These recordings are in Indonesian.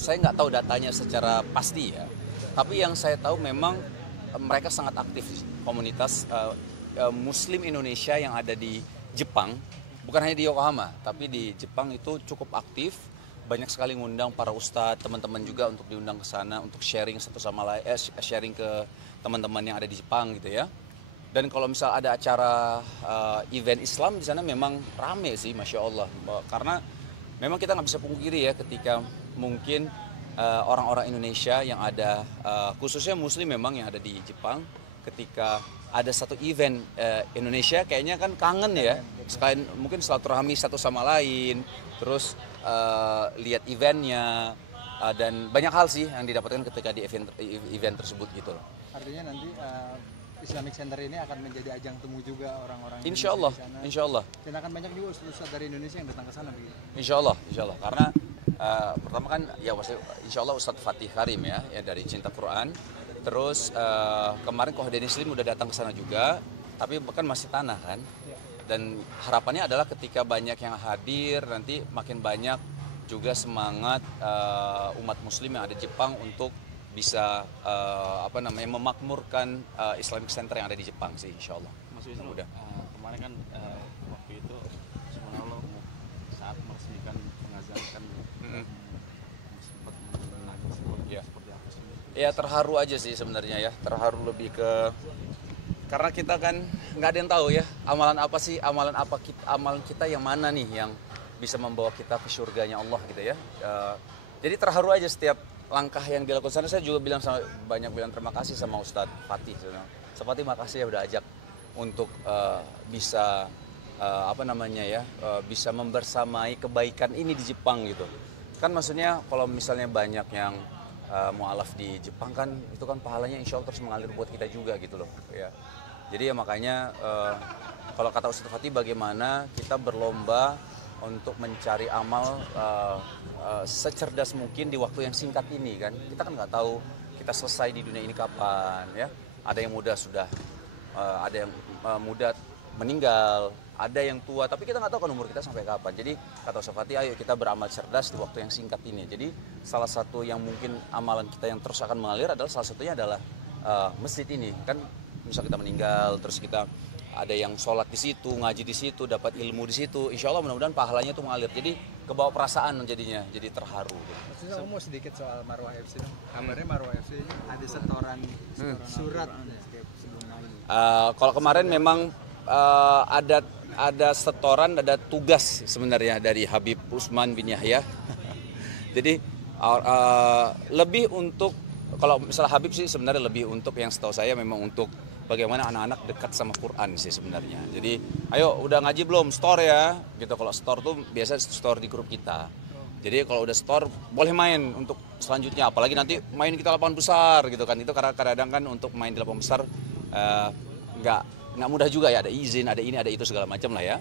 saya nggak tahu datanya secara pasti ya. Tapi yang saya tahu memang mereka sangat aktif komunitas Muslim Indonesia yang ada di Jepang, bukan hanya di Yokohama, tapi di Jepang itu cukup aktif. Banyak sekali ngundang para ustadz, teman-teman juga untuk diundang ke sana untuk sharing satu sama lain, sharing ke teman-teman yang ada di Jepang gitu ya. Dan kalau misal ada acara event Islam di sana memang rame sih, Masya Allah. Karena memang kita nggak bisa pungkiri ya ketika mungkin orang-orang Indonesia yang ada, khususnya Muslim memang yang ada di Jepang, ketika ada satu event Indonesia kayaknya kan kangen ya, sekalian mungkin silaturahmi satu sama lain, terus lihat eventnya, dan banyak hal sih yang didapatkan ketika di event tersebut gitu. Artinya nanti Islamic Center ini akan menjadi ajang temu juga orang-orang Insya Allah, di sana. insya Allah. Dan akan banyak juga ustadz dari Indonesia yang datang ke sana begitu. Insya Allah, karena pertama kan ya insya Allah Ustadz Fatih Karim ya dari Cinta Quran. Terus kemarin Kohden Muslim udah datang ke sana juga, tapi kan masih tanah kan. Dan harapannya adalah ketika banyak yang hadir nanti makin banyak juga semangat umat Muslim yang ada di Jepang untuk bisa memakmurkan Islamic Center yang ada di Jepang sih, insya Allah. Mas Wisnu, kemarin kan waktu itu subhanallah saat meresmikan pengazanan sempat menangis seperti apa sih? Ya terharu aja sih sebenarnya ya, terharu lebih ke karena kita kan nggak ada yang tahu ya amalan kita yang mana nih yang bisa membawa kita ke surganya Allah gitu ya. Jadi terharu aja setiap langkah yang dilakukan sana. Saya juga banyak bilang terima kasih sama Ustadz Fatih. Ustadz Fatih makasih ya udah ajak untuk bisa bisa membersamai kebaikan ini di Jepang gitu. Kan maksudnya kalau misalnya banyak yang mu'alaf di Jepang kan itu kan pahalanya insya Allah terus mengalir buat kita juga gitu loh ya. Jadi ya makanya kalau kata Ustadz Fatih bagaimana kita berlomba untuk mencari amal secerdas mungkin di waktu yang singkat ini kan. Kita kan nggak tahu kita selesai di dunia ini kapan ya. Ada yang muda sudah, ada yang muda meninggal, ada yang tua, tapi kita nggak tahu kan umur kita sampai kapan. Jadi kata Ustadz Fatih, ayo kita beramal cerdas di waktu yang singkat ini. Jadi salah satu yang mungkin amalan kita yang terus akan mengalir adalah salah satunya adalah masjid ini. Kan misal kita meninggal, terus kita ada yang sholat di situ, ngaji di situ, dapat ilmu di situ. Insya Allah mudah-mudahan pahalanya itu mengalir. Jadi kebawa perasaan jadinya, jadi terharu. Maksudnya kamu mau sedikit soal Marwah FC. Kabarnya Marwah FC ini ada setoran surat sebelumnya ini. Kalau kemarin memang ada setoran, ada tugas sebenarnya dari Habib Utsman bin Yahya. Jadi lebih untuk, kalau misalnya Habib sih sebenarnya lebih untuk yang setahu saya memang untuk bagaimana anak-anak dekat sama Quran sih sebenarnya. Jadi ayo udah ngaji belum, store ya gitu. Kalau store tuh biasa store di grup kita. Jadi kalau udah store boleh main untuk selanjutnya, apalagi nanti main kita lapangan besar gitu kan. Itu kadang-kadang kan untuk main di lapangan besar nggak mudah juga ya, ada izin, ada ini, ada itu segala macam lah ya.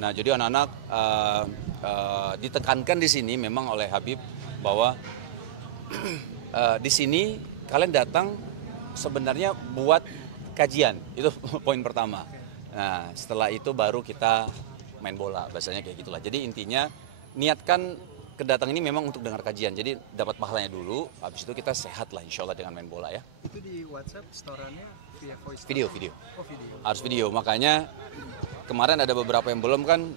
Nah jadi anak-anak ditekankan di sini memang oleh Habib bahwa di sini kalian datang sebenarnya buat kajian, itu poin pertama. Nah setelah itu baru kita main bola, bahasanya kayak gitulah. Jadi intinya niatkan kedatangan ini memang untuk dengar kajian, jadi dapat pahalanya dulu, habis itu kita sehat lah insya Allah dengan main bola ya. Itu di WhatsApp storannya via voice? Video. Oh video. Harus video, makanya kemarin ada beberapa yang belum kan,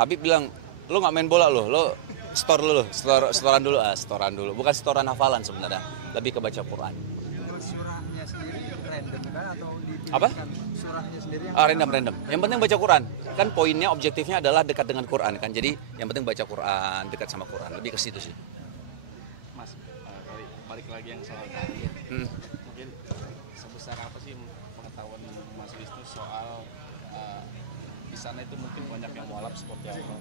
Habib bilang, lo nggak main bola lo setoran dulu, bukan setoran hafalan sebenarnya, lebih ke baca Quran. Surahnya sendiri random kan atau dipilihkan? Apa? Surahnya sendiri Random. Yang penting baca Quran. Kan poinnya, objektifnya adalah dekat dengan Quran kan. Jadi yang penting baca Quran, dekat sama Quran. Lebih ke situ sih. Mas, balik lagi yang soal tadi. Mungkin sebesar apa sih pengetahuan Mas Wisnu soal di sana itu mungkin banyak yang mualaf seperti apa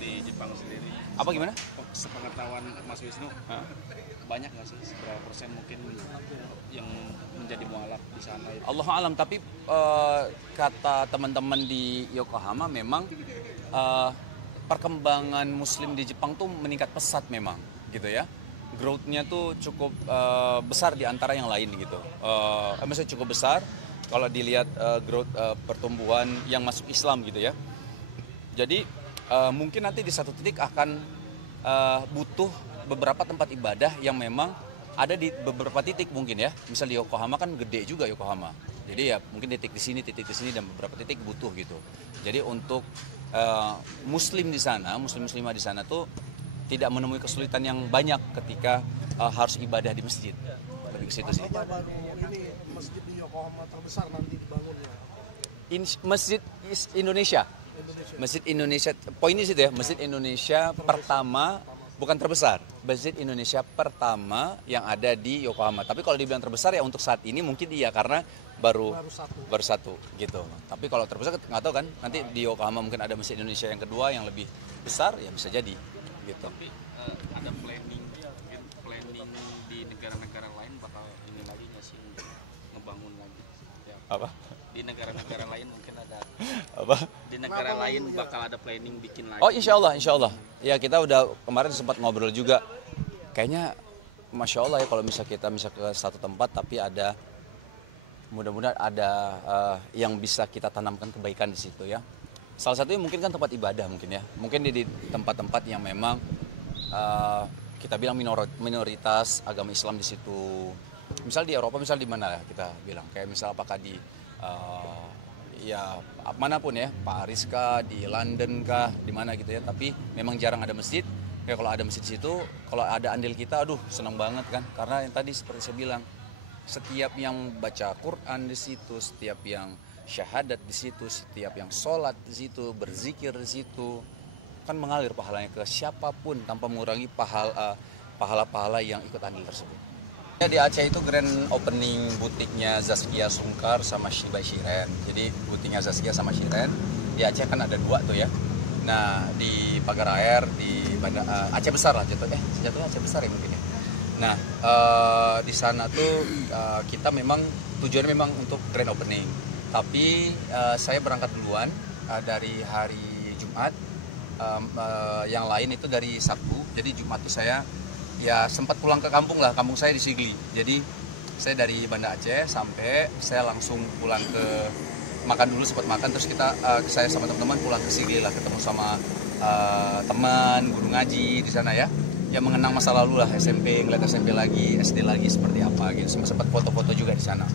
di Jepang sendiri? Apa gimana? Sepengetahuan Mas Wisnu, banyak nggak sih, seberapa persen mungkin yang menjadi mualaf di sana itu? Allahu alam, tapi kata teman-teman di Yokohama memang perkembangan Muslim di Jepang tuh meningkat pesat memang, gitu ya. Growth-nya tuh cukup besar di antara yang lain gitu. Maksudnya cukup besar kalau dilihat growth pertumbuhan yang masuk Islam gitu ya. Jadi mungkin nanti di satu titik akan butuh beberapa tempat ibadah yang memang ada di beberapa titik mungkin ya. Misal di Yokohama kan gede juga Yokohama. Jadi ya mungkin titik di sini dan beberapa titik butuh gitu. Jadi untuk muslim di sana, muslimah di sana tuh tidak menemui kesulitan yang banyak ketika harus ibadah di masjid. Lebih ke situ sih. Baru ini masjid di Yokohama terbesar nanti dibangunnya. Masjid Indonesia. Masjid Indonesia, poinnya situ ya, Masjid Indonesia pertama, bukan terbesar, Masjid Indonesia pertama yang ada di Yokohama. Tapi kalau dibilang terbesar ya untuk saat ini mungkin iya, karena baru satu gitu. Tapi kalau terbesar nggak tahu kan, nanti di Yokohama mungkin ada Masjid Indonesia yang kedua yang lebih besar, ya bisa jadi gitu. Tapi ada planning di negara-negara lain bakal ini lagi nggak sih, ngebangun lagi? Ya. Apa? Di negara-negara lain mungkin ada. Apa? Di negara lain bakal ada planning bikin lagi. Oh insya Allah. Ya kita udah kemarin sempat ngobrol juga. Kayaknya Masya Allah ya kalau kita ke satu tempat tapi ada, mudah-mudahan ada yang bisa kita tanamkan kebaikan di situ ya. Salah satunya mungkin kan tempat ibadah mungkin ya. Mungkin di tempat-tempat yang memang kita bilang minoritas agama Islam di situ. Misal di Eropa, misal di mana ya kita bilang. Kayak misal apakah di ya manapun ya, Paris kah, di London kah, di mana gitu ya. Tapi memang jarang ada masjid. Ya kalau ada masjid di situ, kalau ada andil kita, aduh senang banget kan. Karena yang tadi seperti saya bilang, setiap yang baca Quran di situ, setiap yang syahadat di situ, setiap yang sholat di situ, berzikir di situ, kan mengalir pahalanya ke siapapun tanpa mengurangi pahala-pahala yang ikut andil tersebut. Di Aceh itu grand opening butiknya Zaskia Sungkar sama Shiba Shiren. Jadi butiknya Zaskia sama Shiren di Aceh kan ada dua tuh ya. Nah di Pagar Air di Aceh Besar lah jatuhnya Aceh Besar ya mungkin ya. Nah di sana tuh kita memang tujuannya memang untuk grand opening. Tapi saya berangkat duluan dari hari Jumat. Yang lain itu dari Sabtu. Jadi Jumat tuh saya ya sempat pulang ke kampung lah, kampung saya di Sigli. Jadi saya dari Banda Aceh sampai saya langsung pulang ke makan dulu, sempat makan, terus saya sama teman-teman pulang ke Sigli lah, ketemu sama teman guru ngaji di sana ya, yang mengenang masa lalu lah, SMP, ngeliat SMP lagi, SD lagi seperti apa gitu, sempat foto-foto juga di sana.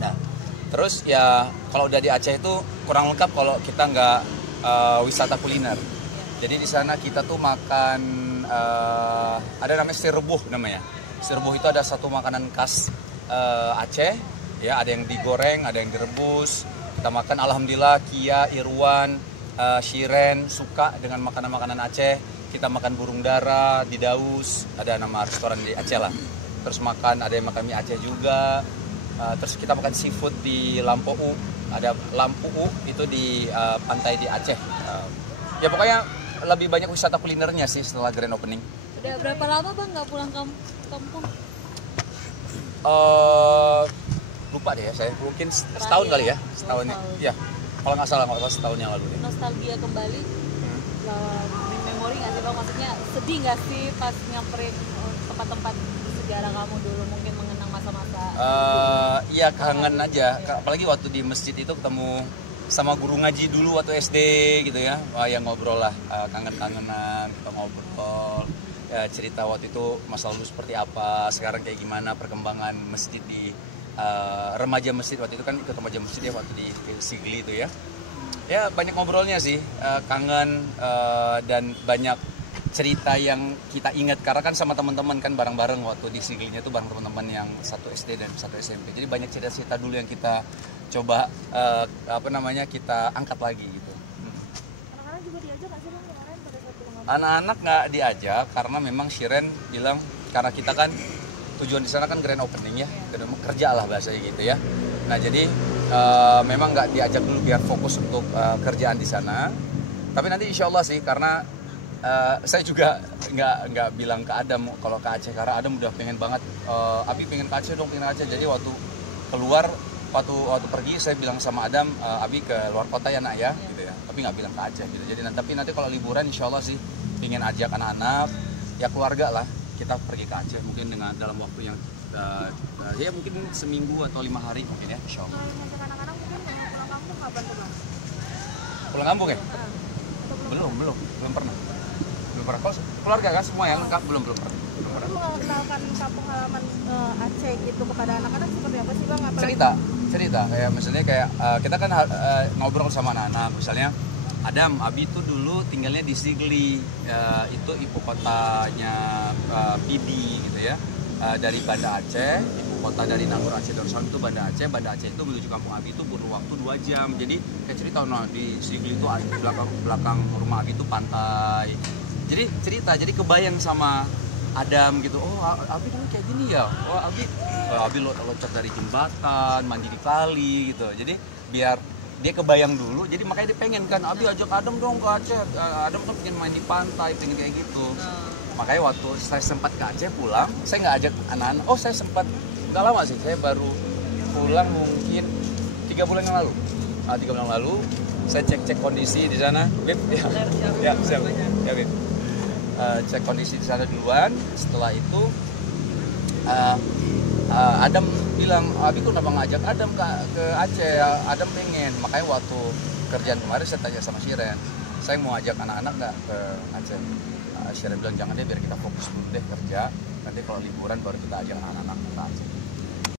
Nah terus ya kalau udah di Aceh itu kurang lengkap kalau kita nggak wisata kuliner. Jadi di sana kita tuh makan ada namanya sirbuh namanya. Sirbuh itu ada satu makanan khas Aceh, ya ada yang digoreng, ada yang direbus. Kita makan, alhamdulillah Kia, Irwan, Shiren suka dengan makanan-makanan Aceh. Kita makan burung dara di Daus, ada nama restoran di Aceh lah. Terus ada yang makan mie Aceh juga. Terus kita makan seafood di Lampu U, ada Lampu U itu di pantai di Aceh. Ya pokoknya lebih banyak wisata kulinernya sih setelah grand opening. Udah berapa lama Bang nggak pulang kampung? Lupa deh ya saya, mungkin setahun kali ya, setahun ya. Kalau nggak salah setahun yang lalu deh. Nostalgia kembali, memori nggak sih Bang? Maksudnya sedih nggak sih pas nyamperin tempat-tempat sejarah kamu dulu, mungkin mengenang masa-masa? Iya kangen aja, apalagi waktu di masjid itu ketemu sama guru ngaji dulu waktu SD gitu ya. Wah, yang ngobrol lah, kangen-kangenan, kita ngobrol ya, cerita waktu itu masa lalu seperti apa, sekarang kayak gimana perkembangan masjid di remaja masjid waktu itu kan, ikut remaja masjid ya waktu di Sigli itu ya. Ya banyak ngobrolnya sih, kangen dan banyak cerita yang kita ingat karena kan sama teman-teman kan bareng-bareng waktu di Siglinya itu bareng teman-teman yang satu SD dan satu SMP. Jadi banyak cerita-cerita dulu yang kita coba kita angkat lagi gitu. Anak-anak juga diajak nggak sih Bang kemarin pada saat pulang? Anak-anak nggak diajak karena memang Shiren bilang karena kita kan tujuan di sana kan grand opening ya, kerja lah bahasanya gitu ya. Nah jadi memang nggak diajak dulu biar fokus untuk kerjaan di sana. Tapi nanti insya Allah sih karena saya juga nggak bilang ke Adam kalau ke Aceh karena Adam udah pengen banget, Abi pengen ke Aceh dong, pengen ke Aceh. Jadi waktu keluar waktu pergi saya bilang sama Adam, Abi ke luar kota ya nak ya, gitu ya. Tapi nggak bilang ke Aceh gitu. Jadi tapi nanti kalau liburan insya Allah sih pengen ajak anak-anak ya keluarga lah kita pergi ke Aceh mungkin dengan dalam waktu yang ya mungkin seminggu atau 5 hari mungkin ya insya Allah. Kalau untuk anak-anak mungkin pulang kampung kapan tuh Bang? Pulang kampung ya? Belum pernah pernah. Kalau keluarga kan semua yang lengkap belum pernah. Mengenalkan kampung halaman Aceh gitu kepada anak-anak seperti apa sih Bang? Apalagi cerita kayak misalnya kayak kita kan ngobrol sama anak-anak, misalnya Adam, Abi itu dulu tinggalnya di Sigli, itu ibu kotanya PB gitu ya, dari Banda Aceh, ibu kota dari Nangor Aceh Darussalam itu Banda Aceh itu menuju kampung Abi itu butuh waktu 2 jam, jadi kayak cerita di Sigli itu belakang rumah Abi itu pantai, jadi cerita, jadi kebayang sama Adam gitu, oh Abi dulu kayak gini ya, oh Abi loncat dari jembatan, mandi di kali gitu, jadi biar dia kebayang dulu, jadi makanya dia pengen kan, Abi ajak Adam dong ke Aceh, Adam kan pengen main di pantai, pengen kayak gitu. Makanya waktu saya sempat ke Aceh pulang, saya nggak ajak anak-anak, saya sempat, nggak lama sih, saya baru pulang mungkin 3 bulan yang lalu. 3 bulan yang lalu, saya cek kondisi di sana, Bib, ya siap, ya Bib. Cek kondisi di sana duluan, setelah itu Adam bilang, Abi kok kenapa ngajak Adam ke Aceh, Adam pengen, makanya waktu kerjaan kemarin saya tanya sama Shiren, saya mau ajak anak-anak nggak ke Aceh. Shiren bilang jangan deh, biar kita fokus dulu deh kerja, nanti kalau liburan baru kita ajak anak-anak ke Aceh.